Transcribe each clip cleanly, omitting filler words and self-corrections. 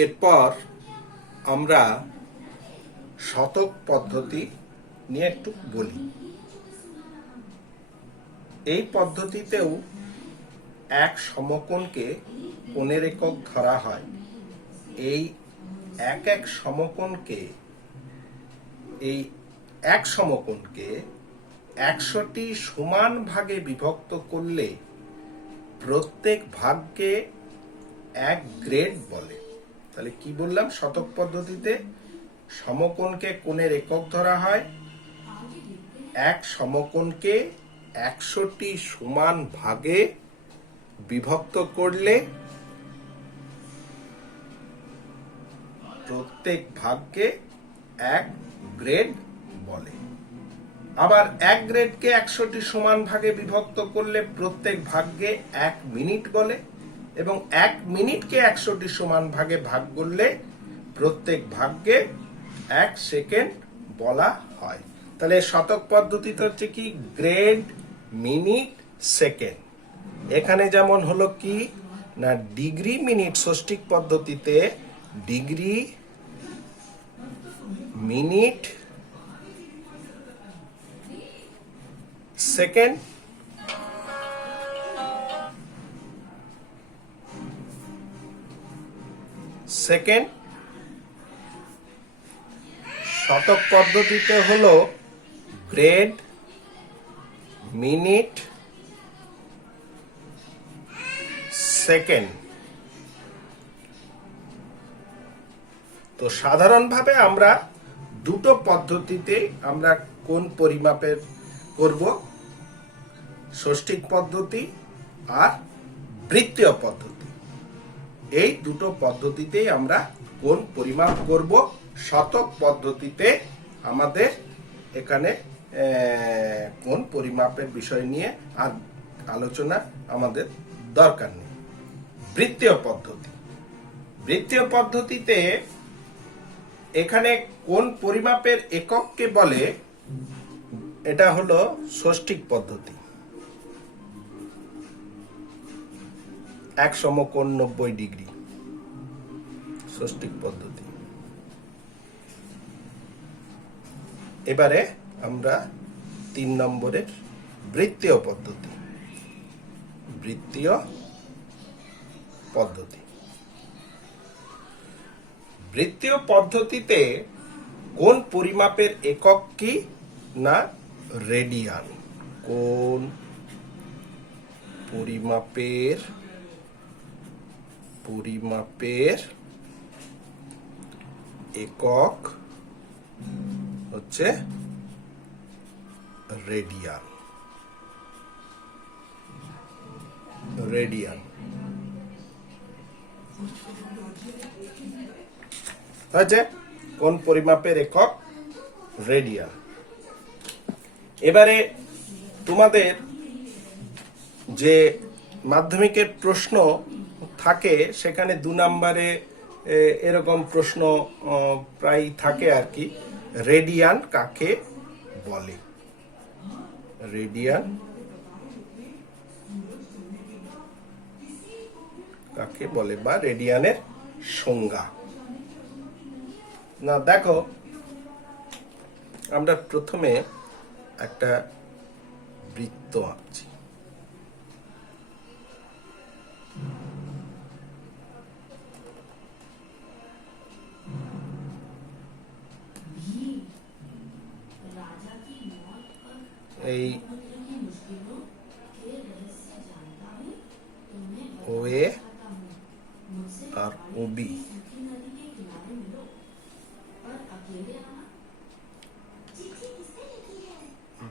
এরপর আমরা শতক পদ্ধতি নিয়ে একটু বলি। এই পদ্ধতিতেও এক সমকোণকে কোণের একক ধরা হয়। এই এক সমকোণকে এই এক সমকোণকে 100টি সমান ভাগে বিভক্ত করলে প্রত্যেক ভাগকে এক গ্রেড বলে। তাহলে কি বললাম? শতক পদ্ধতিতে সমকোণকে কোণের একক ধরা হয়। এক সমকোণকে 100টি সমান ভাগে বিভক্ত করলে প্রত্যেক ভাগকে এক গ্রেড বলে। আবার এক গ্রেডকে 100টি সমান ভাগে বিভক্ত করলে প্রত্যেক ভাগকে 1 মিনিট বলে, এবং 1 মিনিটকে 100টি সমান ভাগে ভাগ করলে প্রত্যেক ভাগকে 1 সেকেন্ড বলা হয়। তাহলে শতক পদ্ধতিতে হচ্ছে কি গ্রেড, মিনিট, সেকেন্ড। এখানে যেমন হলো কি না ডিগ্রি, মিনিট ষষ্ঠিক পদ্ধতিতে ডিগ্রি, মিনিট, সেকেন্ড, সেকেন্ড। শতক পদ্ধতিতে হলো গ্রেড, মিনিট, সেকেন্ড। তো সাধারণভাবে আমরা দুটো পদ্ধতিতে আমরা কোণ পরিমাপের করব, ষষ্ঠিক পদ্ধতি আর বৃত্তীয় পদ্ধতি। এই দুটো পদ্ধতিতেই আমরা কোণ পরিমাপ করব। শতক পদ্ধতিতে আমাদের এখানে কোণ পরিমাপের বিষয় নিয়ে আর আলোচনা আমাদের দরকার নেই। বৃত্তীয় পদ্ধতি, বৃত্তীয় পদ্ধতিতে এখানে কোণ পরিমাপের একককে বলে, এটা হলো ষষ্ঠিক পদ্ধতি। এক সমকোণ 90 ডিগ্রি, ষষ্ঠিক পদ্ধতি। এবারে আমরা 3 নম্বরের বৃত্তীয় পদ্ধতি। বৃত্তীয় পদ্ধতি, বৃত্তীয় পদ্ধতিতে কোণ পরিমাপের একক কি না রেডিয়ান। কোণ পরিমাপের একক হচ্ছে রেডিয়ান। রেডিয়ান হচ্ছে কোণ পরিমাপের একক রেডিয়ান। এবারে তোমাদের যে মাধ্যমিকের প্রশ্ন থাকে সেখানে 2 নম্বরে এরকম প্রশ্ন প্রায় থাকে আর কি। রেডিয়ান কাকে বলে? রেডিয়ান কাকে বলে বা রেডিয়ানের সংজ্ঞা। না দেখো, আমরা প্রথমে একটা বৃত্ত আঁকছি। এই ওএ আর ওবি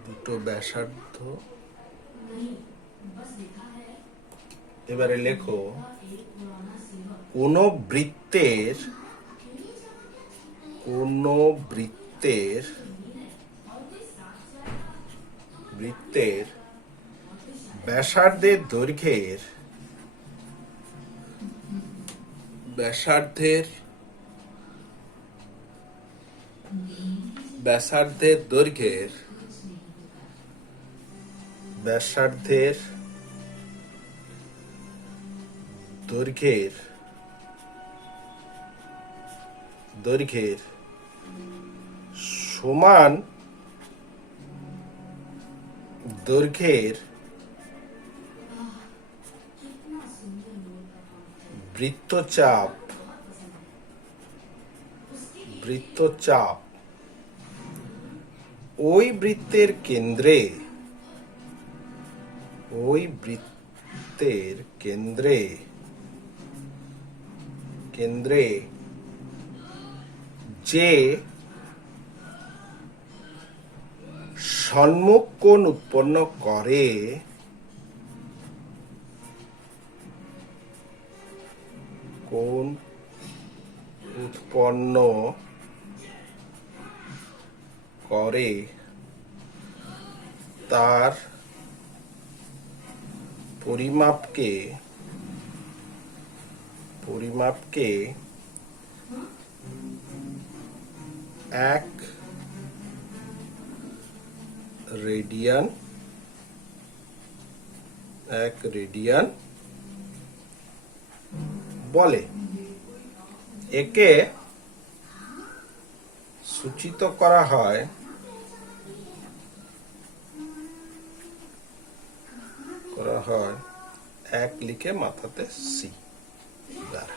দুটো ব্যাসার্ধ। এবারে লেখো কোন বৃত্তের ব্যাসার্ধের দৈর্ঘ্যের দৈর্ঘ্যের সমান দৈর্ঘ্যের বৃত্তচাপ ওই বৃত্তের কেন্দ্রে যে সম্মুখ কোণ উৎপন্ন করে তার পরিমাপকে এক রেডিয়ান বলে। একে সূচিত করা হয় এক লিখে মাথাতে সি দ্বারা।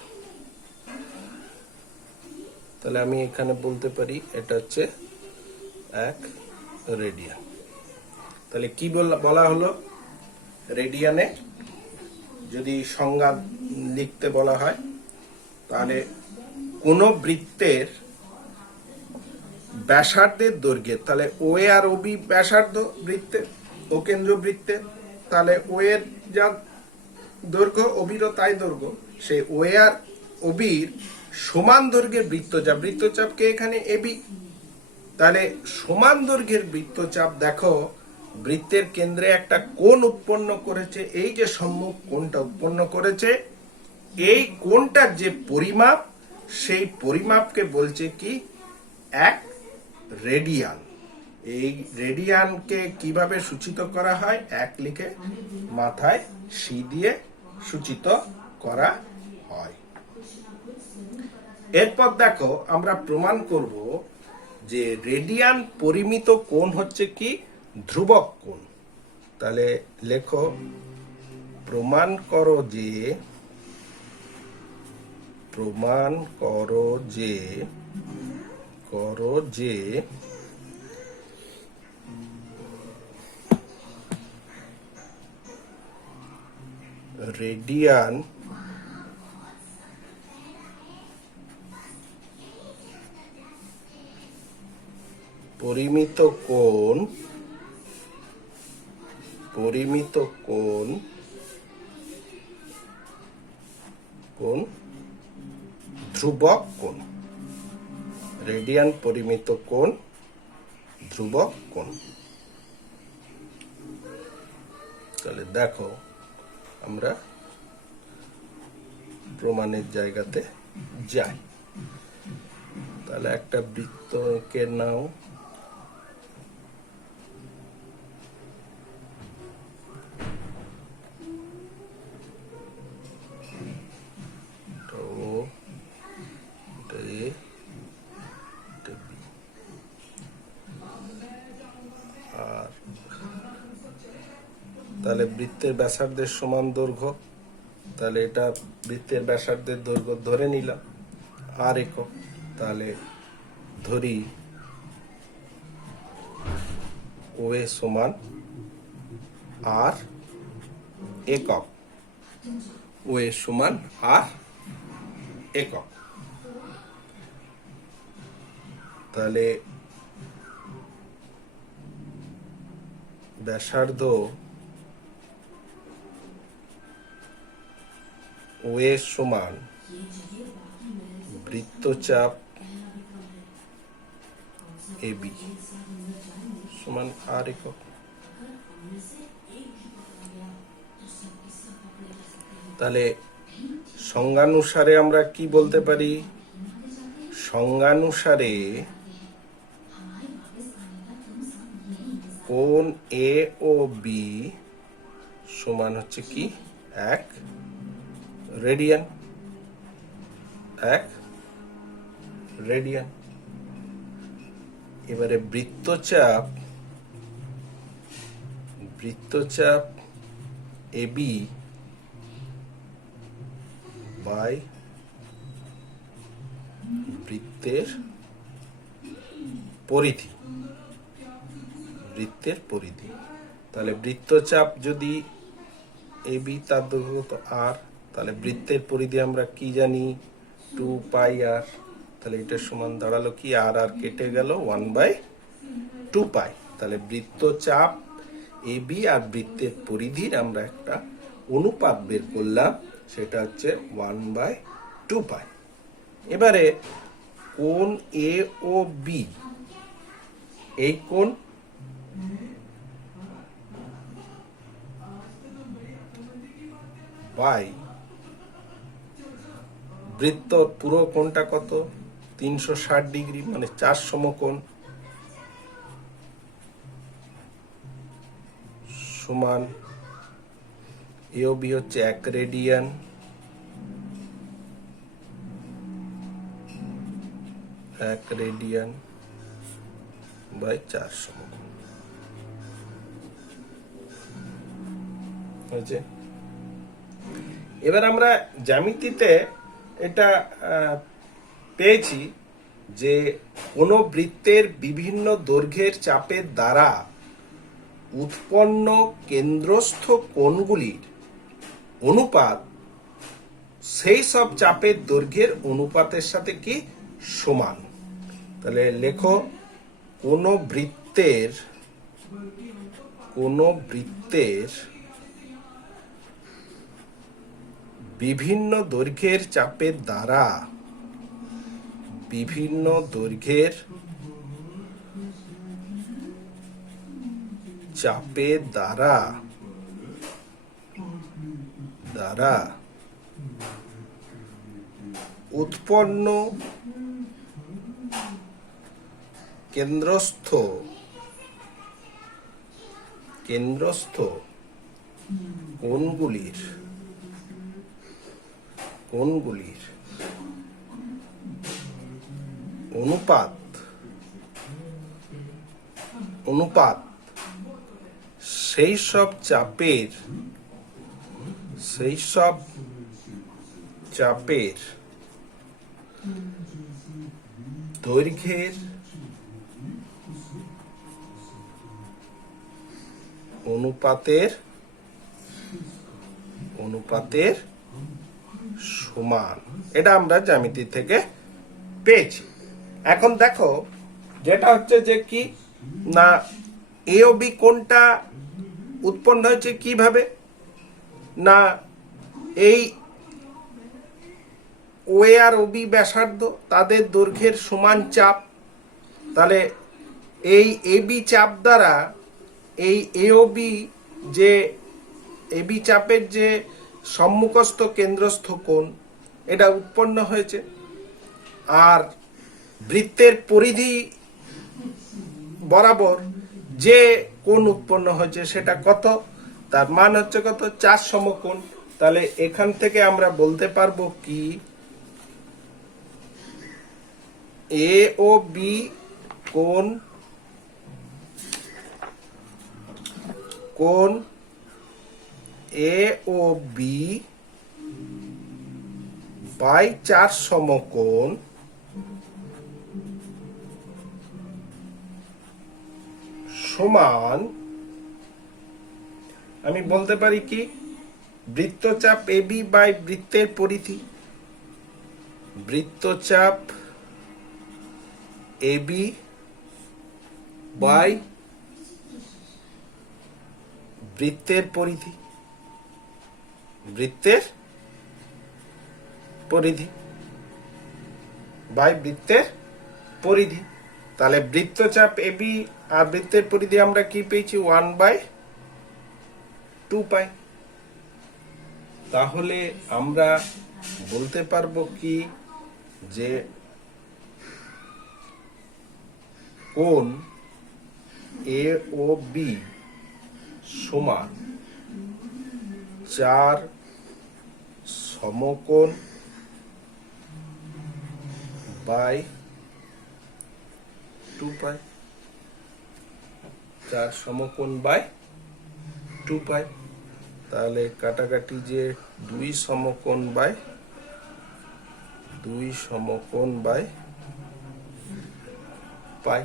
তাহলে আমি এখানে বলতে পারি এটা হচ্ছে এক রেডিয়ান। তাহলে কি বলা হলো, রেডিয়ানে যদি সংজ্ঞা লিখতে বলা হয় তাহলে কোন বৃত্তের ব্যাসার্ধের দৈর্ঘ্যের, তাহলে ও এ আর ওবি ব্যাসার্ধ বৃত্তের, ও কেন্দ্র বৃত্তের, তাহলে ও এর যা দৈর্ঘ্য ওবিরও তাই দৈর্ঘ্য, সেই ও এ আর ওবির সমান দৈর্ঘ্যের বৃত্তচাপকে এখানে এবি। তাহলে সমান দৈর্ঘ্যের বৃত্তচাপ দেখো বৃত্তের কেন্দ্রে একটা কোণ উৎপন্ন করেছে। এই যে সম্মুখ কোণটা উৎপন্ন করেছে, এই কোণটার যে পরিমাপ, সেই পরিমাপকে বলছে কি এক রেডিয়ান। এই রেডিয়ানকে কিভাবে সূচিত করা হয়, এক লিখে মাথায় সি দিয়ে সূচিত করা হয়। এরপর দেখো আমরা প্রমাণ করব যে রেডিয়ান পরিমিত কোণ হচ্ছে কি ধ্রুবক কোণ। তাহলে লেখো, প্রমাণ করো যে রেডিয়ান পরিমিত কোণ ধ্রুবক কোণ। রেডিয়ান পরিমিত কোণ ধ্রুবক কোণ। তাহলে দেখো আমরা প্রমাণের জায়গাতে যাই। তাহলে একটা বৃত্ত এঁকে নাও। তাহলে বৃত্তের ব্যাসার্ধের সমান দৈর্ঘ্য, তাহলে এটা বৃত্তের ব্যাসার্ধের দৈর্ঘ্য ধরে নিলাম আর একক। তাহলে ধরি ও এ সমান আর একক, ও এ সমান আর একক। তাহলে ব্যাসার্ধ ও এ সমান বৃত্তচাপ এবি সমান আর একক। তাহলে সংজ্ঞানুসারে আমরা কি বলতে পারি, সংজ্ঞানুসারে কোণ এ ও বি সমান হচ্ছে কি এক রেডিয়ান। রেডিয়ান। এবারে বৃত্তচাপ এবি বাই বৃত্তের পরিধি, তাহলে বৃত্তচাপ যদি এবি, তার দৈর্ঘ্য তো আর, তাহলে বৃত্তের পরিধি আমরা কি জানি, 2πr। তাহলে এটা সমান দাঁড়ালো কি, আর আর কেটে গেল 1/2π। তাহলে বৃত্তচাপ এবি আর বৃত্তের পরিধির আমরা একটা অনুপাত বের করলাম, সেটা হচ্ছে 1/2π। এবারে কোণ এ ও বি, এই কোণ বাই বৃত্ত পুরো কোণটা কত, 360 ডিগ্রি, মানে 4 সমকোণ, সমান এ ও বি হচ্ছে 1 রেডিয়ান, বাই 4 সমকোণ হয়েছে। এবার আমরা জ্যামিতিতে এটা পেয়েছি যে কোন বৃত্তের বিভিন্ন দৈর্ঘ্যের চাপের দ্বারা উৎপন্ন কেন্দ্রস্থ কোণগুলির অনুপাত সেই সব চাপের দৈর্ঘ্যের অনুপাতের সাথে কি সমান। তাহলে লেখো, কোন বৃত্তের বিভিন্ন দৈর্ঘ্যের চাপের দ্বারা উৎপন্ন কেন্দ্রস্থ কোণগুলির অনুপাত সেই সব চাপের দৈর্ঘ্যের অনুপাতের সমান। এটা আমরা জ্যামিতি থেকে পেয়েছি। এখন দেখো, যেটা হচ্ছে যে কি না, এ ও বি কোণটা উৎপন্ন হয়েছে কিভাবে না, এই ও এ আর ও বি ব্যাসার্ধ, তাদের দৈর্ঘ্যের সমান চাপ। তাহলে এই এ বি চাপ দ্বারা এই এ ও বি, যে এ বি চাপের যে সম্মুখস্থ কেন্দ্রস্থ কোণ, এটা উৎপন্ন হয়েছে। আর বৃত্তের পরিধি বরাবর যে কোণ উৎপন্ন হয়েছে সেটা কত, তার মান হচ্ছে কত, 4 সমকোণ। তাহলে এখান থেকে আমরা বলতে পারবো কি, এ ও বি কোণ এ ও বি বাই 4 সমকোণ সমান, আমি বলতে পারি কি, বৃত্তচাপ এবি বাই বৃত্তের পরিধি, বৃত্তচাপ এবি বাই বৃত্তের পরিধি, বাই বৃত্তের পরিধি। তাহলে বৃত্তচাপ এবি আর বৃত্তের পরিধি আমরা কি পেয়েছি, 1/2π। তাহলে আমরা বলতে পারবো কি, যে কোণ এ ও বি সমান 4 সমকোণ বাই 2 পাই, 4 সমকোণ বাই 2 পাই। তাহলে কাটাকাটি যে 2 সমকোণ বাই পাই।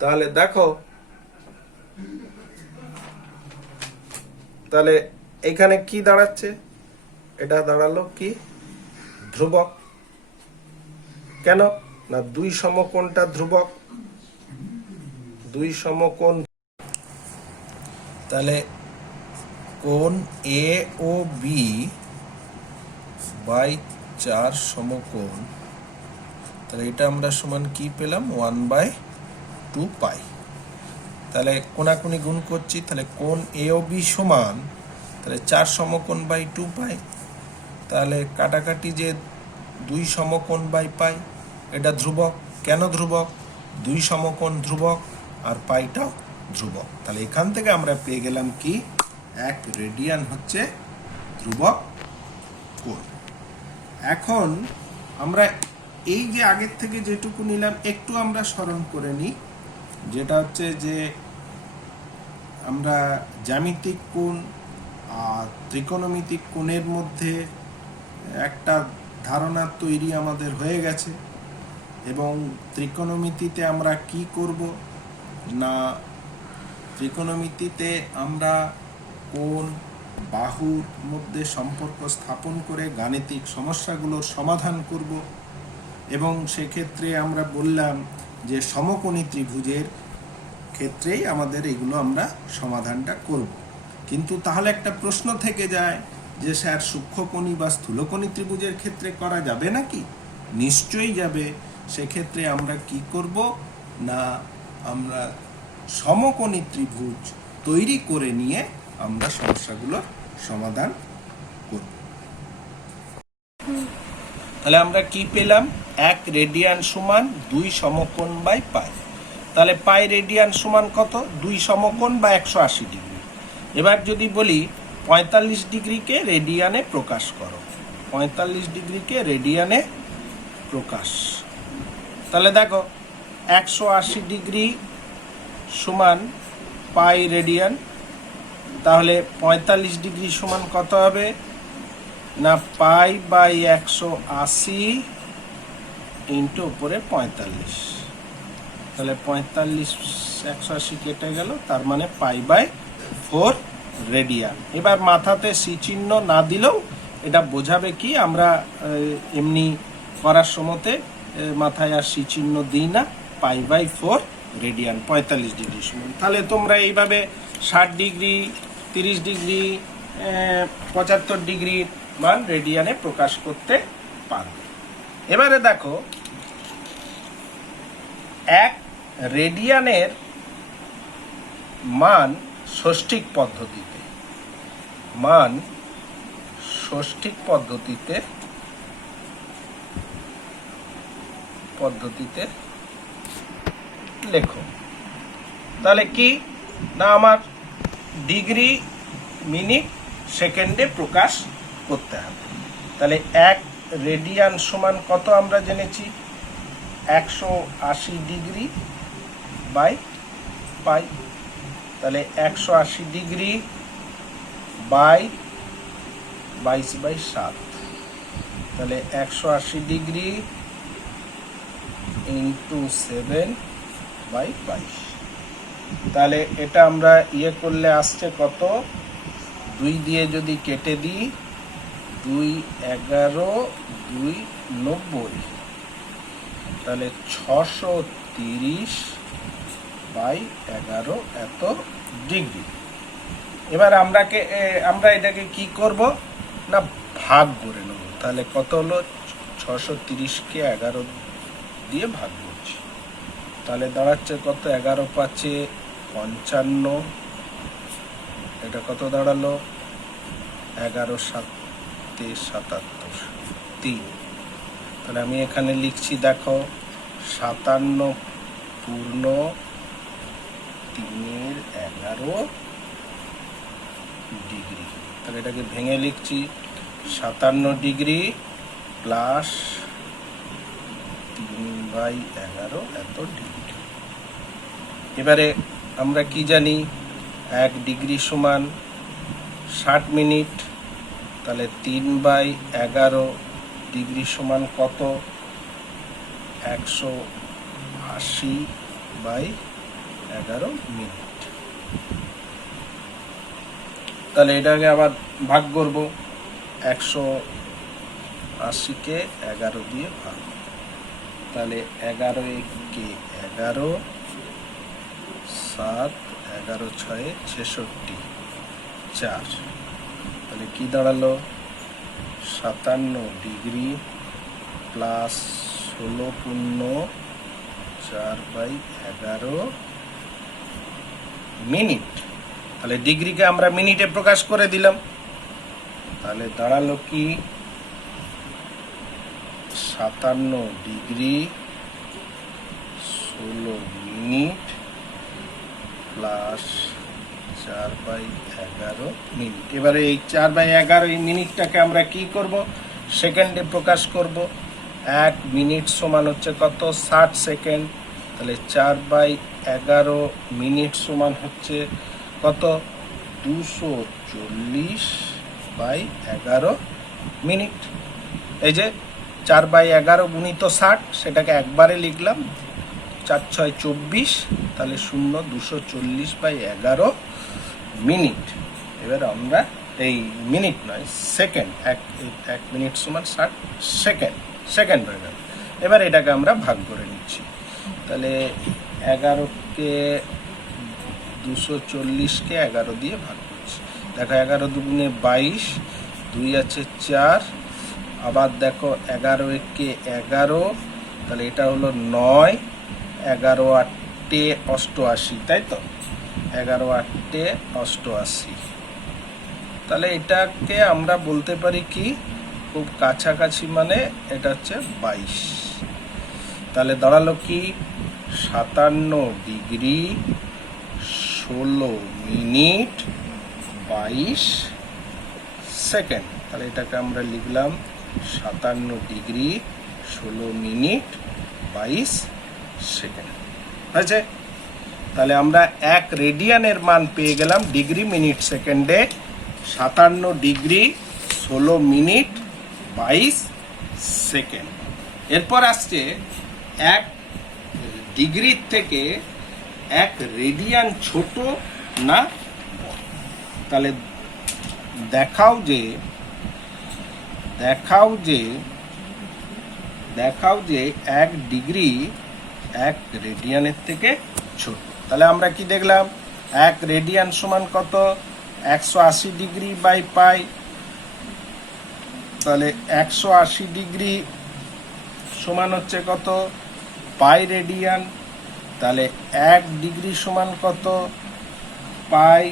তাহলে দেখো, তাহলে এখানে কি দাঁড়াচ্ছে? এটা দাঁড়ালো কি? ধ্রুবক। কেন না 2 সমকোণটা ধ্রুবক, 2 সমকোণ। তাহলে কোণ এ ও বি বাই 4 সমকোণ, তাহলে এটা আমরা সমান কি পেলাম? 1/2 পাই। তাহলে কোণাকুণি গুণ করছি, তাহলে কোণ এ ও বি সমান, তাহলে 4 সমকোণ বাই 2 পাই। তাহলে কাটাকাটি যে 2 সমকোণ বাই পাই, এটা ধ্রুবক। কেন ধ্রুবক? 2 সমকোণ ধ্রুবক আর পাইটাও ধ্রুবক। তাহলে এখান থেকে আমরা পেয়ে গেলাম কি? 1 রেডিয়ান হচ্ছে ধ্রুবক কোণ। এখন আমরা এই যে আগের থেকে যেটুকু নিলাম একটু আমরা স্মরণ করে নিই, যেটা হচ্ছে যে আমরা জ্যামিতিক কোণ আর ত্রিকোণমিতিক কোণের মধ্যে একটা ধারণা তৈরি আমাদের হয়ে গেছে। এবং ত্রিকোণমিতিতে আমরা কি করব না, ত্রিকোণমিতিতে আমরা কোণ বাহুর মধ্যে সম্পর্ক স্থাপন করে গাণিতিক সমস্যাগুলোর সমাধান করব। এবং সেক্ষেত্রে আমরা বললাম যে সমকোণী ত্রিভুজের ক্ষেত্রেই আমাদের এগুলো আমরা সমাধানটা করব। কিন্তু তাহলে একটা প্রশ্ন থেকে যায় যে স্যার সূক্ষ্মকোণী বা স্থূলকোণী ত্রিভুজের ক্ষেত্রে করা যাবে নাকি? নিশ্চয়ই যাবে। সেক্ষেত্রে আমরা কি করব না, আমরা সমকোণী ত্রিভুজ তৈরি করে নিয়ে আমরা সমস্যাগুলোর সমাধান করব। তাহলে আমরা কি পেলাম? 1 রেডিয়ান সমান 2 সমকোণ বাই পাই। তাহলে পাই রেডিয়ান সমান কত? 2 সমকোণ বা 180 ডিগ্রি। এবার যদি বলি 45 ডিগ্রিকে রেডিয়ানে প্রকাশ করো, 45 ডিগ্রিকে রেডিয়ানে প্রকাশ, তাহলে দেখো 180 ডিগ্রি সমান পাই রেডিয়ান। তাহলে 45 ডিগ্রি সমান কত হবে না, পাই বাই 180 ইন্টু উপরে 45। তাহলে 45 180 কেটে গেল, তার মানে পাই বাই 4 রেডিয়ান। এবার মাথাতে সি চিহ্ন না দিলেও এটা বোঝাবে কি, আমরা এমনি করার সময়তে মাথায় আর সি চিহ্ন দিই না। পাই বাই 4 রেডিয়ান 45 ডিগ্রি সমান। তাহলে তোমরা এইভাবে 60 ডিগ্রি, 30 ডিগ্রি, 75 ডিগ্রির মান রেডিয়ানে প্রকাশ করতে পারবে। এবারে দেখো, 1 রেডিয়ানের মান ষষ্ঠিক পদ্ধতিতে লেখো। তাহলে কি না, আমার ডিগ্রি, মিনিট, সেকেন্ডে প্রকাশ করতে হবে। তাহলে 1 রেডিয়ান সমান কত আমরা জেনেছি? 180 ডিগ্রি বাই পাই। তাহলে 180 ডিগ্রি বাই 22/7। তাহলে 180 ডিগ্রি ইন্টু 7/22। তাহলে এটা আমরা ইয়ে করলে আসছে কত? 2 দিয়ে যদি কেটে দিই, 2 11 2 90, তাহলে 630/11 এত ডিগ্রি। এবার আমরা এটাকে কি করব না, ভাগ করে নেব। তাহলে কত হলো? 630কে 11 দিয়ে ভাগ করছি, তাহলে দাঁড়াচ্ছে কত? 11 5 55। এটা কত দাঁড়ালো? 11 7 77 3। তাহলে আমি এখানে লিখছি, দেখো 57 পূর্ণ 3/11 ডিগ্রি। তাহলে এটাকে ভেঙে লিখছি, 57 ডিগ্রি প্লাস 3/11 এত ডিগ্রি। এবারে আমরা কি জানি, 1 ডিগ্রি সমান 60 মিনিট, তাহলে 3/11 ডিগ্রি সমান কত? 180/11 মিনিট। তাহলে এটাকে আবার ভাগ করব, 180-কে 11 দিয়ে ভাগ, তাহলে 11 × 11, 7, 11 × 6 66, 4, তাহলে কি দাঁড়ালো? 57 ডিগ্রি প্লাস 16×4/11 মিনিট। তাহলে ডিগ্রিকে আমরা মিনিটে প্রকাশ করে দিলাম, তাহলে দাঁড়ালো কি? 57 ডিগ্রি 16 মিনিট প্লাস 4/11 মিনিট। এবারে এই 4/11 এই মিনিটটাকে আমরা কি করব? সেকেন্ডে প্রকাশ করব। 1 মিনিট সমান হচ্ছে কত? 60 সেকেন্ড। তাহলে 4/11 মিনিট সমান হচ্ছে কত? 240/11 মিনিট। এই যে 4/11 গুণিত 60, সেটাকে একবারে লিখলাম, 4×6 = 24, তাহলে 240/11 মিনিট। এবার আমরা এই মিনিট নয়, সেকেন্ড, এক মিনিট সমান 60 সেকেন্ড, সেকেন্ড হয়ে গেল। এবার এটাকে আমরা ভাগ করে নিচ্ছি, তাহলে 11কে 240-কে 11 দিয়ে ভাগ করছি। দেখো 11 দুগুণে 22, 2 আছে 4, আবার দেখো 11-কে 11, তাহলে এটা হলো 9, 11-8 88, তাই তো? 11-8 88, তাহলে এটাকে আমরা বলতে পারি কি, খুব কাছাকাছি, মানে এটা হচ্ছে 22। তাহলে দাঁড়ালো কি? 57 ডিগ্রি 16 মিনিট 22 সেকেন্ড। তাহলে এটাকে আমরা লিখলাম 57 ডিগ্রি 16 মিনিট 22 সেকেন্ড। হয়েছে? তাহলে আমরা 1 রেডিয়ানের মান পেয়ে গেলাম ডিগ্রি মিনিট সেকেন্ডে, 57 ডিগ্রি 16 মিনিট 22 সেকেন্ড। এরপর আসছে 1 ডিগ্রির থেকে 1 রেডিয়ান ছোট না বড়? তাহলে দেখাও যে 1 ডিগ্রি 1 রেডিয়ানের থেকে ছোট। তাহলে আমরা কি দেখলাম? 1 রেডিয়ান সমান কত? 180 ডিগ্রি বাই পাই। তাহলে 180 ডিগ্রি সমান হচ্ছে কত? পাই রেডিয়ান। তাহলে 1 ডিগ্রি সমান কত? পাই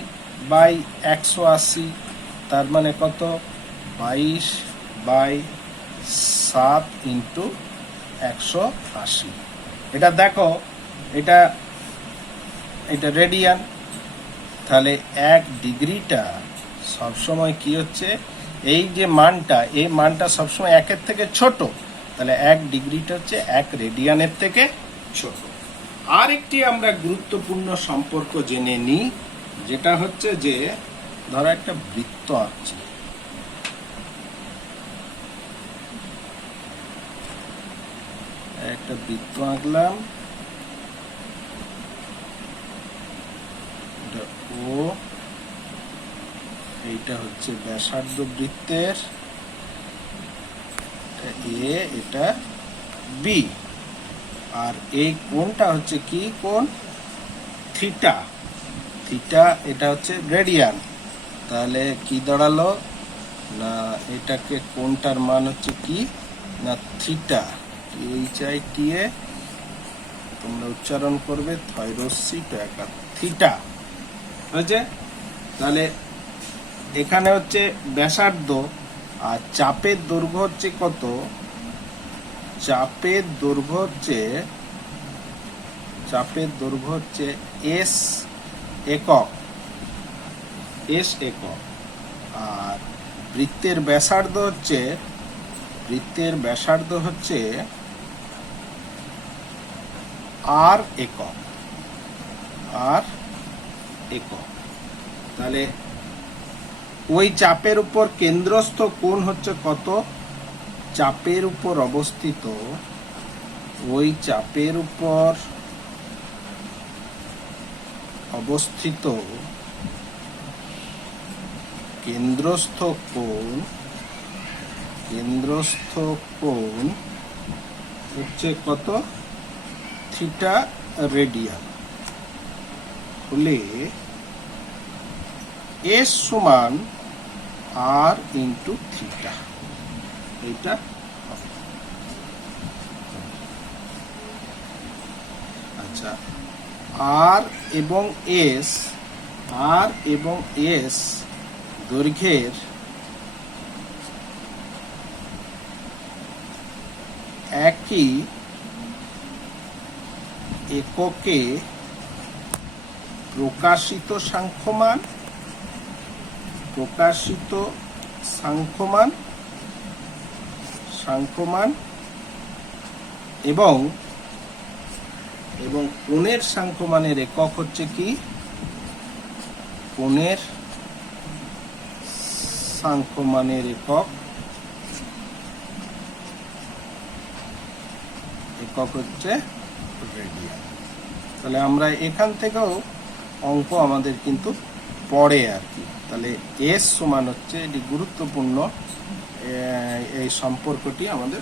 বাই 180, তার মানে কত? 22/7 × 180। এটা দেখো, এটা রেডিয়ান। তাহলে 1 ডিগ্রিটা সবসময় কি হচ্ছে? এই যে মানটা, এই মানটা সবসময় 1-এর থেকে ছোট। তাহলে 1 ডিগ্রিটা হচ্ছে 1 রেডিয়ানের থেকে ছোট। আর একটি আমরা গুরুত্বপূর্ণ সম্পর্ক জেনে নিই, যেটা হচ্ছে যে ধরো একটা বৃত্ত আঁকছি, একটা বৃত্ত আঁকলাম, ও, এইটা হচ্ছে ব্যাসার্ধ বৃত্তের, এ, এটা বি, আর এই কোণটা হচ্ছে কি কোণ? থিটা। থিটা, এটা হচ্ছে রেডিয়ান। তাহলে কি দাঁড়ালো? না, এটাকে কোণটার মান হচ্ছে কি? না থিটা। HITA তোমরা উচ্চারণ করবে, থয়রস্যি ট্যাকা, থিটা। হয়েছে? তাহলে এখানে হচ্ছে ব্যাসার্ধ, আর চাপের দৈর্ঘ্য হচ্ছে কত? চাপের দৈর্ঘ্য হচ্ছে S একক, আর বৃত্তের ব্যাসার্ধ হচ্ছে আর একক, আর একক। তাহলে ওই চাপের উপর কেন্দ্রস্থ কোণ হচ্ছে কত? চাপের উপর অবস্থিত, ওই চাপের উপর অবস্থিত কেন্দ্রস্থ কোণ হচ্ছে কত? Theta radian. হলে এস সমান আর ইন্টু থিটা, এটা হবে। আচ্ছা, আর এবং এস দৈর্ঘ্যের একই এককে প্রকাশিত সাংখ্যমান এবং কোণের সাংখ্যমানের একক হচ্ছে কি? কোণের সাংখ্যমানের একক হচ্ছে রেডিয়ান। তাহলে আমরা এখান থেকেও অঙ্ক আমাদের কিন্তু পড়ে আর কি। তাহলে এস সমান হচ্ছে, এটি গুরুত্বপূর্ণ, এই সম্পর্কটি আমাদের